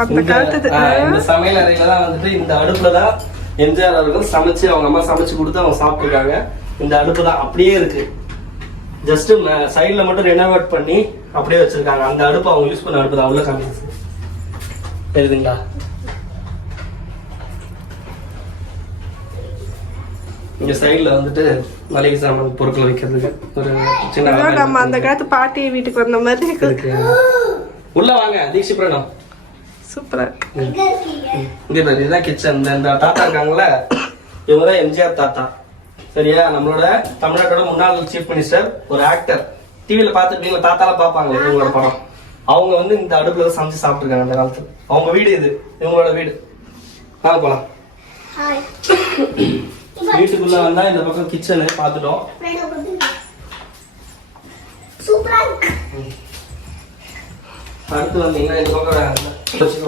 இந்த சமையல் அறையில தான் வந்துட்டு இந்த அடுப்புல தான் எம்ஜிஆர் அவர்கள் சமைச்சு அவங்க அம்மா சமைச்சு கொடுத்து அவங்க சாப்பிட்டுருக்காங்க. இந்த அடுப்பு தான் அப்படியே இருக்கு. ஜஸ்ட் சைட்ல மட்டும் ரெனோவேட் பண்ணி அப்படியே வச்சிருக்காங்க. அந்த அடுப்பு அவங்க யூஸ் பண்ண அடுப்பு தான். உள்ள காமிச்சு தெரியுதுங்களா? இங்க சைடுல வந்துட்டு மளிகை சாமான் பொருட்கள் வைக்கிறதுக்கு ஒரு சின்ன நம்ம அந்த காலத்து பாட்டி வீட்டுக்கு வந்த மாதிரி இருக்கு. உள்ள வாங்க தீக்ஷிபிரணம். சூப்பரா இங்க பாரு, இதுதான் கிச்சன். இந்த தாத்தா இருக்காங்கல்ல, இவங்கதான் எம்ஜிஆர் தாத்தா. சரியா? நம்மளோட தமிழ்நாட்டோட முன்னாள் சீஃப் மினிஸ்டர், ஒரு ஆக்டர். டிவில பாத்துட்டு தாத்தால பாப்பாங்க இவங்களோட படம். அவங்க வந்து இந்த அடுப்புல சமைச்சு சாப்பிட்டுருக்காங்க அந்த காலத்துல. அவங்க வீடு இது, இவங்களோட வீடு. வாங்க போலாம். வீட்டுக்குள்ள வந்தா இந்த பக்கம் கிச்சனு பாத்துட்டோம். அடுத்து வந்தீங்கன்னா இந்த பக்கம்